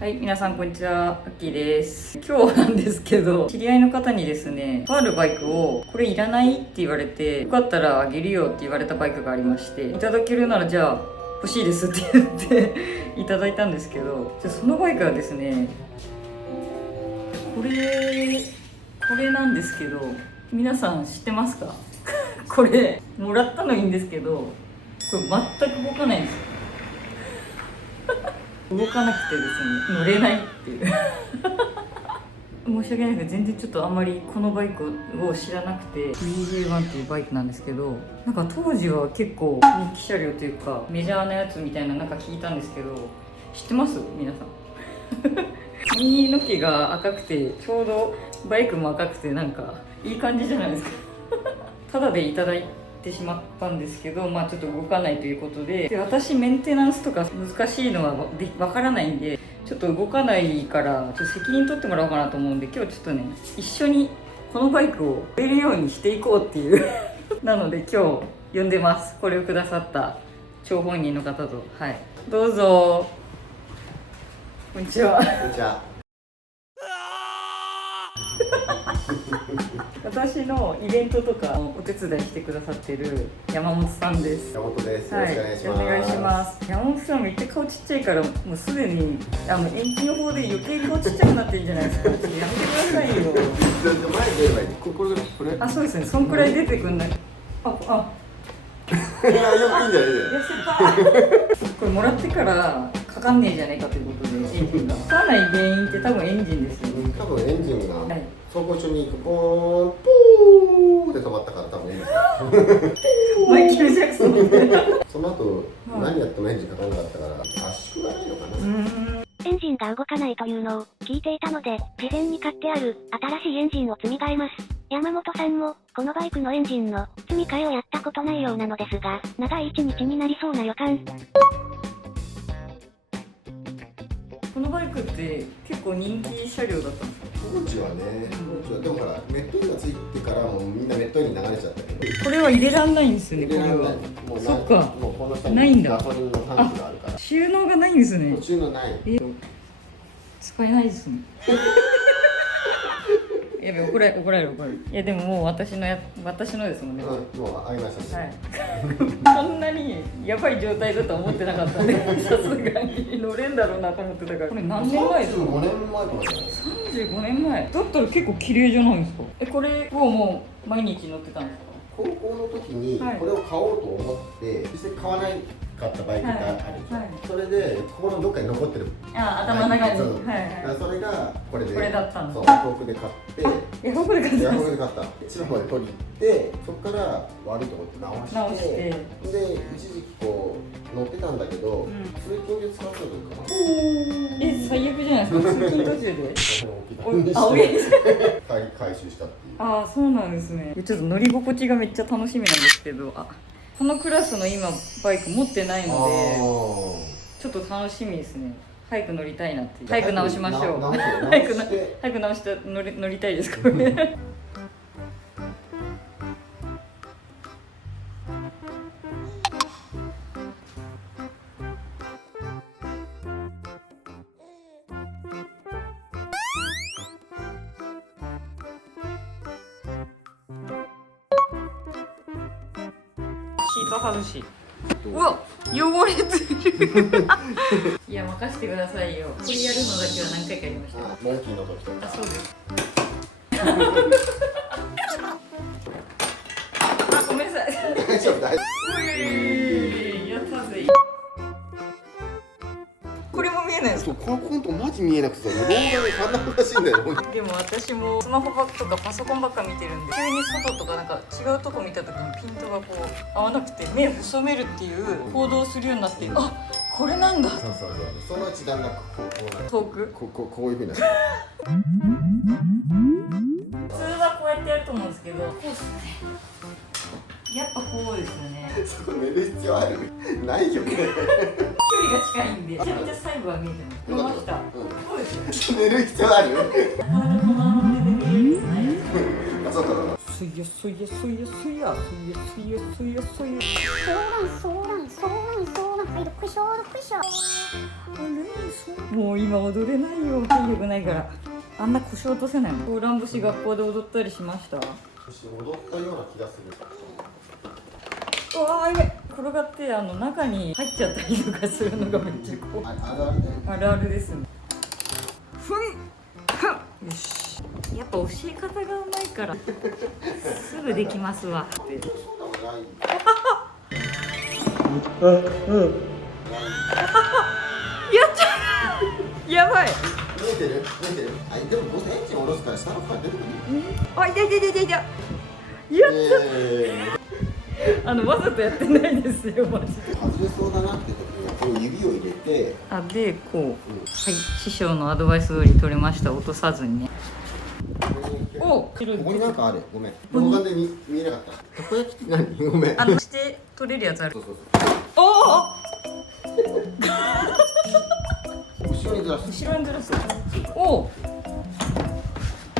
はい、皆さんこんにちは、アッキーです。今日なんですけど、知り合いの方にですね、とあるバイクを、これいらないって言われて、よかったらあげるよって言われたバイクがありまして、いただけるならじゃあ欲しいですって言っていただいたんですけど、じゃあそのバイクはですね、これなんですけど、皆さん知ってますか？これ、もらったのいいんですけど、これ全く動かないんですよ。動かなくてですね、乗れないっていう申し訳ないけど全然ちょっとあんまりこのバイクを知らなくて BJ1 っていうバイクなんですけど、なんか当時は結構人気車両というかメジャーなやつみたいななんか聞いたんですけど、知ってます皆さん？髪の毛が赤くてちょうどバイクも赤くてなんかいい感じじゃないですか。ただでいただいてしまったんですけど、まあちょっと動かないということで、私メンテナンスとか難しいのはわからないんで、ちょっと動かないからちょっと責任取ってもらおうかなと思うんで、今日ちょっとね一緒にこのバイクを乗れるようにしていこうっていうなので今日呼んでます。これをくださった張本人の方と、はい、どうぞ。こんにちは。こんにちは。私のイベントとかお手伝いしてくださってる山本さんです。山本です。よはい、ろしくお願いします。お願いします。山本さんめっちゃ顔ちっちゃいから、もうすでに延期の方で余計顔ちっちゃくなってるんじゃないですか。ちょっとやめてくださいよ。前に出ればいい。これぐらい。これ。あ、そうですね。そんくらい出てくんない。あ、いや、いいんじゃないで。痩せた。これもらってからかかんねえじゃねえかということで、エンジンが。かかんない原因って多分エンジンですよ。多分エンジンがはい、走行中にポーンポーって止まったから多分エンジン。マイケル・ジャクソンみたいな。その後何やってもエンジンかからなかったから圧縮がないのかな。エンジンが動かないというのを聞いていたので、事前に買ってある新しいエンジンを積み替えます。山本さんも、このバイクのエンジンの積み替えをやったことないようなのですが、長い一日になりそうな予感。このバイクって結構人気車両だったんですか？当時はね、でもほらメットインがついてからもうみんなメットインに流れちゃったけど、これは入れらんないんですよね、これは。もうそっか、もうこの下ないんだ。にガソリンのタンクがあるから収納がないんですね。途中のない。使えないですね。やべ、怒られる。いやでももう私のですもんね。もうありましたね。はい。こんなにやばい状態だとは思ってなかったんで、さすがに乗れんだろうなと思ってたから。これ何年前ですか？35年前かもしれない。35年前だったら結構綺麗じゃないですか。これをもう毎日乗ってたんですか？高校の時にこれを買おうと思って実際買わないかったバイクがあるじゃん、それで心のどっかに残ってる。頭の中に。それがこれだったんです。そう、ヤフオクで買ってヤフオクで買ったんです。千葉まで取り行ってそこから悪いところって直してで一時期こう乗ってたんだけど、通勤で使った時かな。最悪じゃないですか。通勤途中で回収したっていう。ああ、そうなんですね。ちょっと乗り心地がめっちゃ楽しみなんですけど、このクラスの今バイク持ってないのでちょっと楽しみですね。早く乗りたいなっていう。早く直しましょう。早く直して乗りたいですこれ。シート外し。うわ、汚れてる。いや、任せてくださいよ。これやるのだけは何回かやりました。モンキーの時とか。そうです。ごめんなさい。大丈夫。やったぜ。これも見えないです。そう、このコントマジ見えなくてさ、動画でこんな難しいんだよ。でも私もスマホばっかとかパソコンばっか見てるんで、急に外とかなんか違うとこ見た時にピントがこう合わなくて目細めるっていう行動をするようになって、あ、これなんだ。そのうちだんだん遠くこういう風になる。普通はこうやってやると思うんですけど、こうですね。やっぱこうですよね。そこ寝る必要ある？ないよね。距離が近いんで、めちゃめちゃ細部は見えてます。見ました。そうですよ。寝る必要ある？なかなかこのままで寝れるんですないですか。あ、そうだ。すやすやすやすやすや。そうなん。はい、どっこいしょ。あれ、そうもう今踊れないよ、体力ないから。あんな腰落とせないもん。乱節学校で踊ったりしました？踊ったような気がする。うわー、やばい、転がって中に入っちゃったりとかするのがめっちゃ怖い。あるあるだよね。あるあるですね。ふんはっ、よし。やっぱ教え方がうまいからすぐできますわって。やったやばい。見えてる見えてる。あ、でもこうエンジン下ろすから下の方出てくる。あ、いやいやいやいやいや、やったわざとやってないですよ、マジで。外れそうだなって時にはこの指を入れて、あ、でこう、はい、師匠のアドバイス通り取れました。落とさずにね。お、ここになんかある。ごめん。動画で見えなかった。たこ焼きって何？ごめん。して取れるやつある。そうそうおお。後ろにずらす。後ろにずらす。おお。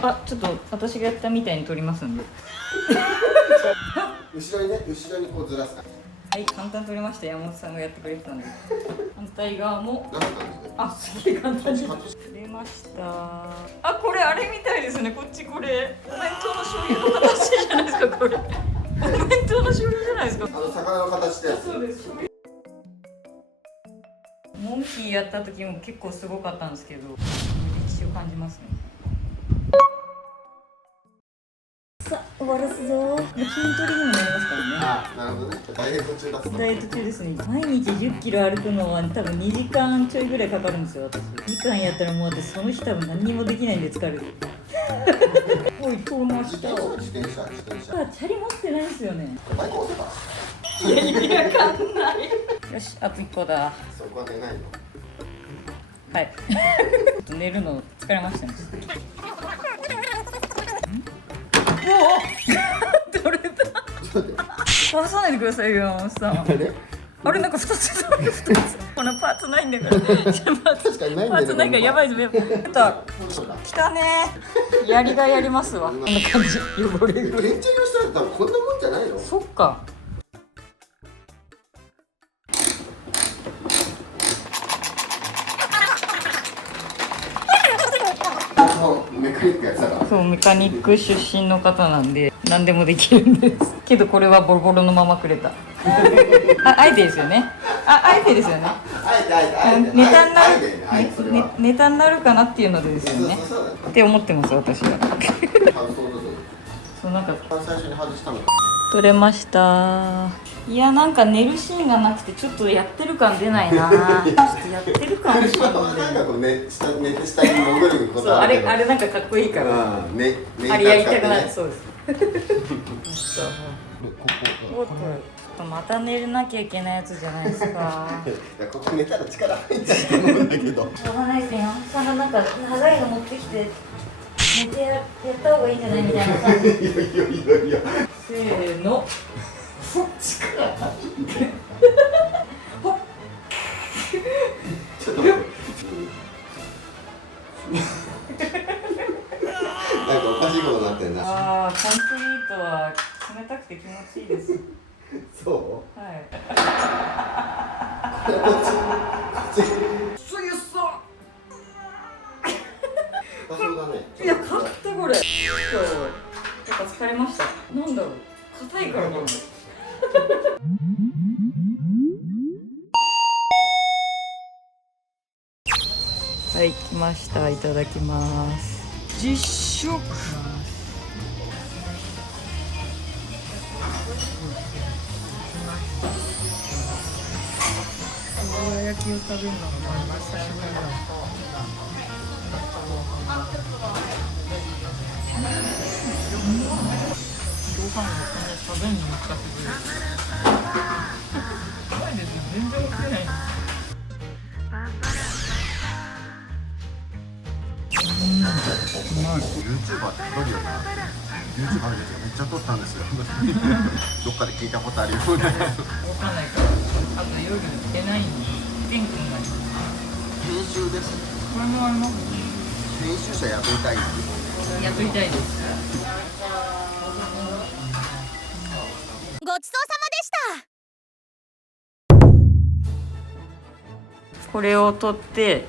あ、ちょっと私がやったみたいに取りますんで。後ろにね、後ろにこうずらす。はい、簡単に取れました。山本さんがやってくれてたんで。反対側も。なんか感じで。あ、すげえ簡単に取れました。あ、これあれみたいですね。こっちこれお弁当の醤油の形じゃないですか。これお弁当の醤油じゃないですか。魚の形ってやつ。そうです。モンキーやった時も結構すごかったんですけど、歴史を感じますね。さあ、終わらすぞ。筋トレにもなりますからね。あ、なるほどね。ダイエット中だった。ダイエット中ですね。毎日10キロ歩くのは多分2時間ちょいぐらいかかるんですよ、私。2時間やったらもう私その日多分何にもできないんで疲れる。おい、遠回した。自転車。チャリ持ってないですよね。バイク押せば。いや意味わかんない。よし、あと1個だ。そこは寝ないの。はい。ちょっと寝るの疲れましたね。おお取れた。ちょっと待って。壊さないでくださいよ、山本さん。あれなんか2つこのパーツないんだから。確かにないんだよね。パーツないからやばいぞ。やばい。来たね。やりがやりますわ。こんな感じ。汚れる。ケンチャリをしたら多分こんなもんじゃないの？そっか。メカニックやってたから。そう、メカニック出身の方なんで何でもできるんです。けどこれはボロボロのままくれた。あえてですよね。あえてですよね。ネタになる、ネタになるかなっていうのでですよね。って思ってます私は。そう、なんか最初に外したの。取れました。いや、なんか寝るシーンがなくてちょっとやってる感出ないな。ちょっとやってる感欲しいなんかこう寝て下に潜ることそう、あるけど。あれなんかかっこいいから。あれやりたくなる。そうです。こまた寝れなきゃいけないやつじゃないですか。ここ寝たら力入っちゃうと思うんだけど。しょうがないですね。山本さんがなんか長いの持ってきて寝てやった方がいいんじゃないみたいな感じ。いや。せーの。力入ってちょっと待って。なんかおかしいことになってんな。ああ、コンクリートは冷たくて気持ちいいです。そう？はい。こっち。すげさ。多少だね。いや、買ったこれ。今日やっぱ疲れました。なんだろう。硬いからかな。はい、来ました。いただきます。実食。焼きを食べるのがまあ久しぶりだ。ご飯を食べるのも久しぶり。ないですよ、全然起きてない。ユーチューバーって撮るよな。ユーチューバーのやつがめっちゃ撮ったんですよ。どっかで聞いたことあるような。わかんないから。あと夜出ないんで、天気になります。編集です。これもあります。編集者雇いたい。雇いたいです。ごちそうさまでした。これを取って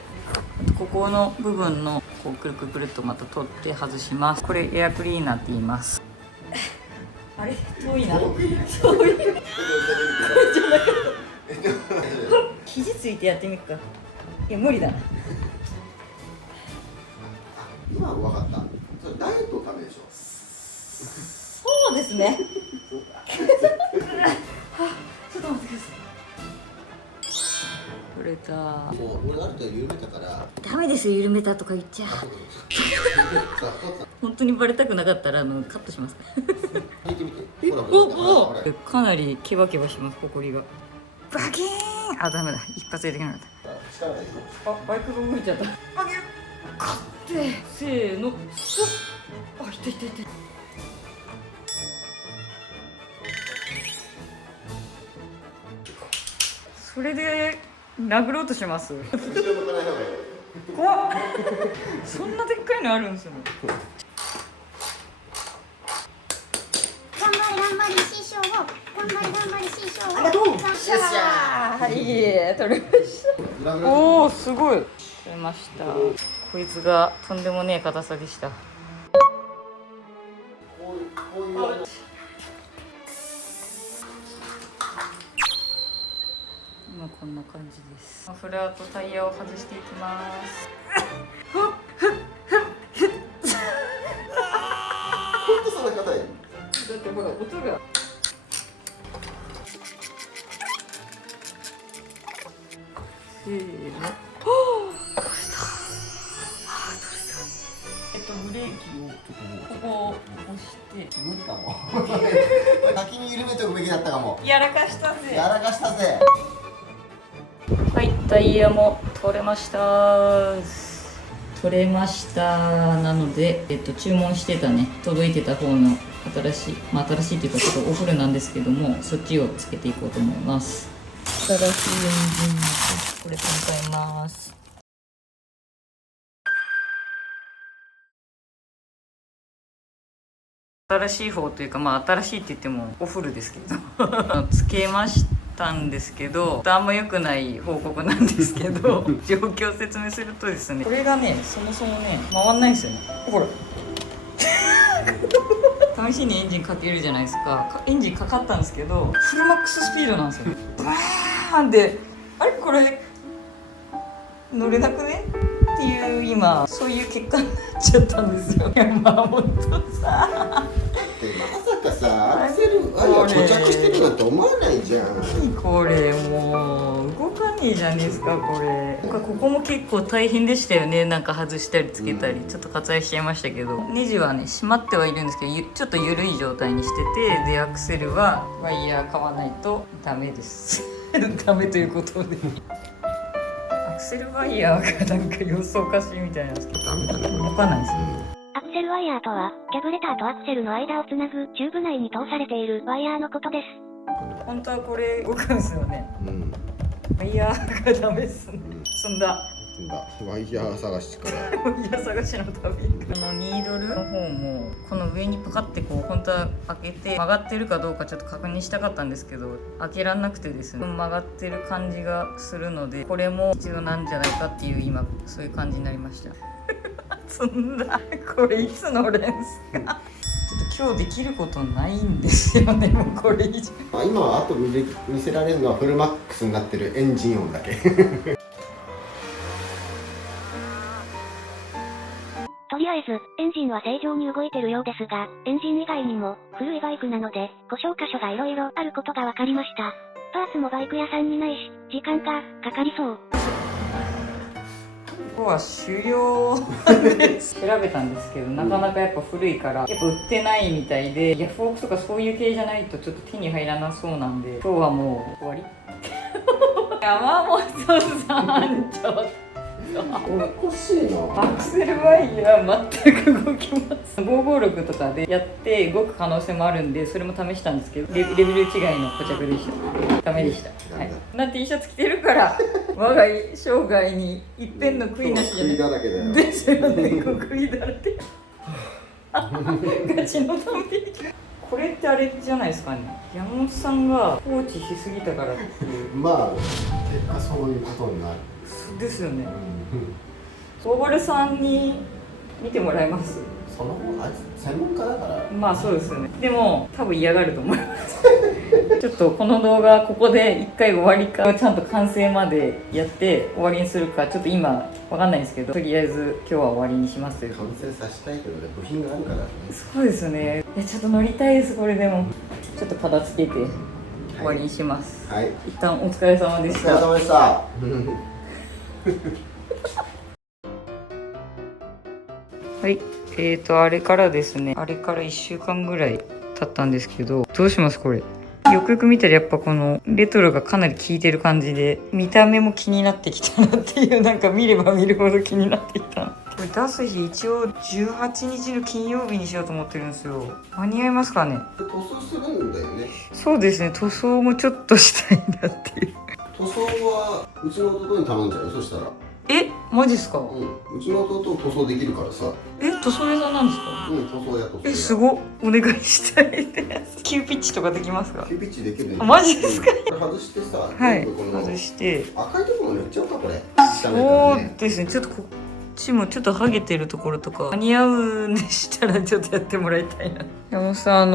あとここの部分のこうくるくるくるっとまた取って外します。これエアクリーナーって言います。あれ遠いな。遠い。肘ついてやってみるか。いや無理だな。今分かった。それダイエットのためでしょ。そうですね。ちょっと待ってください。取れた。もう俺ある程度緩めたから。ダメですよ、緩めたとか言っちゃう。本当にバレたくなかったらカットします。引いてみて。ほらおお、かなりケバケバします、ホコリが。バキーン。あ、ダメだ、一発でできなかった。力がいる。あ、バイクが動いちゃった。バキュッ。カッて、せーの。そっ。あ、痛い痛い痛い。それで殴ろうとします。怖っ。そんなでっかいのあるんですよね。頑張れ頑張れ師匠を頑張れ頑張れ師匠をありがとう。よっしゃはい、取れました。おお、すごい。取れました。こいつがとんでもねえ硬さでした。こういう今こんな感じです。マフラーとタイヤを外していきます。本当その硬い。だってほら音が。せーの。ブレーキをここを押して無理かも。先に緩めておくべきだったかも。やらかしたぜ。やらかしたぜ。はい、タイヤも取れました。取れましたなので、注文してたね、届いてた方の新しいっていうかちょっとお風呂なんですけども、そっちをつけていこうと思います。新しいエンジンこれ買います。新しい方というか、まあ新しいって言ってもおフルですけどつけましたんですけど、あんま良くない報告なんですけど状況を説明するとですね、これがねそもそもね回んないんですよね。ほら試しにエンジンかけるじゃないですか。エンジンかかったんですけどフルマックススピードなんですよ。バーンって、あれこれ乗れなくねっていう、今そういう結果になっちゃったんですよ。いやまあほんとさ、まさかさ、アクセルワイヤー固着してるなんて思わないじゃん。何これ、もう動かねえじゃねえですかこれ。ここも結構大変でしたよね。なんか外したりつけたり、ちょっと割愛しちゃいましたけど、ネジはね閉まってはいるんですけど、ちょっと緩い状態にしてて、でアクセルはワイヤー買わないとダメですダメということでアクセルワイヤーがなんか様子おかしいみたいなんですけど、ダメだね。動かないですね。アクセルワイヤーとは、キャブレターとアクセルの間をつなぐチューブ内に通されているワイヤーのことです。本当はこれ動くんですよね。うん。ワイヤーがダメですね。積んだ。ワイヤー探しから。ワイヤー探しの旅。このニードルの方もこの上にパカってこう本当は開けて曲がってるかどうかちょっと確認したかったんですけど、開けらんなくてですね、曲がってる感じがするので、これも必要なんじゃないかっていう今そういう感じになりました積んだ。これいつ乗れんすかちょっと今日できることないんですよね、もうこれ以上。今はあと見せられるのはフルマックスになってるエンジン音だけとりあえず、エンジンは正常に動いてるようですが、エンジン以外にも、古いバイクなので、故障箇所が色々あることが分かりました。パーツもバイク屋さんにないし、時間がかかりそう。ここは終了です調べたんですけど、なかなかやっぱ古いからやっぱ売ってないみたいで、ヤフオクとかそういう系じゃないとちょっと手に入らなそうなんで、今日はもう終わり山本さんちょっとおかしいな。アクセルワイヤー全く動きます。556とかでやって動く可能性もあるんで、それも試したんですけど、レベル違いの固着でした。ダメでした。はい。な T シャツ着てるから我が生涯に一遍の悔いなしじゃない悔いだらけだよ。ですよね。悔いだらけガチのためにこれってあれじゃないですかね、山本さんが放置しすぎたからっていう。まあ結果そういうことになるですよね。大原さんに見てもらえます？そのあいつ専門家だから。まあそうですよね。でも多分嫌がると思いますちょっとこの動画ここで1回終わりかちゃんと完成までやって終わりにするかちょっと今わかんないんですけど、とりあえず今日は終わりにしますという。完成させたいけどね、部品があるからね。そうですね。ちょっと乗りたいです。これでもちょっと片付けて終わりにします。はい、一旦お疲れ様でしお疲れた。様でしたはい、あれからですね、あれから1週間ぐらい経ったんですけど、どうしますこれ。よくよく見たらやっぱこのレトロがかなり効いてる感じで、見た目も気になってきたなっていう、なんか見れば見るほど気になってきた。これ出す日一応18日の金曜日にしようと思ってるんですよ。間に合いますかね。塗装するんだよね。そうですね、塗装もちょっとしたいなっていう。塗装はうちの弟に頼んじゃうよ。そしたらマジっすか？うちの弟塗装できるからさ。塗装屋さんなんですか？塗装や塗装屋。すごっ、お願いしたいです。急ピッチとかできますか？急ピッチできるね。マジですか？これ外してさ、はい、全部この外して赤いところ塗っちゃおうかこれ。そうですね、ちょっとこっちもちょっとハゲてるところとか間に合うんでしたらちょっとやってもらいたいな。山本さん、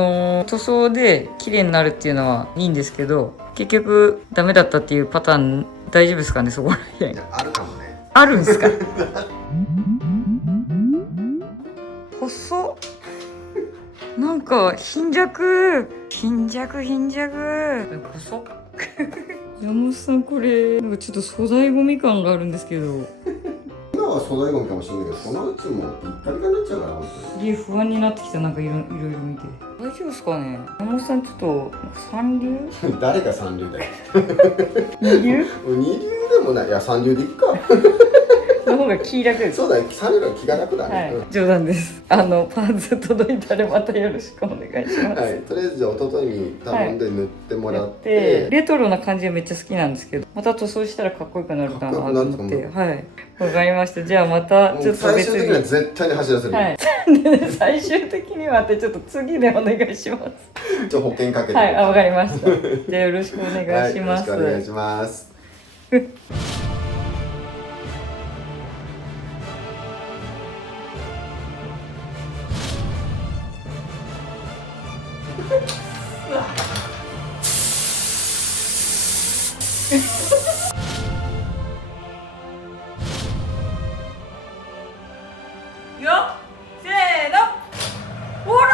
塗装で綺麗になるっていうのはいいんですけど、結局ダメだったっていうパターン大丈夫ですかね、そこら辺。いや、あるかもね。あるんですか？細っ。なんか貧弱細っ山本さん、これなんかちょっと粗大ゴミ感があるんですけど、今は粗大ゴミかもしれないけど、そのうちもピッカピカになっちゃうから本すげえ不安になってきた。なんかいろいろ見て大丈夫ですかね。山本さん、ちょっと三流当に。誰が三流だよ。二流二流でもない。いや、三流でいくか。の方が気楽です。そうだね、三流の気が楽だはね。い、冗談です。パーツ届いたらまたよろしくお願いします。はい、とりあえずじゃあ弟に頼んで塗ってもらっやってて、レトロな感じがめっちゃ好きなんですけど、また塗装したらかっこよくなるかなと思って。はい、わかりました。じゃあまたちょっと最別に。終的には絶対に走らせる。はい、で最終的にはってちょっと次でお願いします。じゃあ保険かけて。はい、わかりました。じゃあよろしくお願いします。はい、よろしくお願いします。よっ、せーの、ほら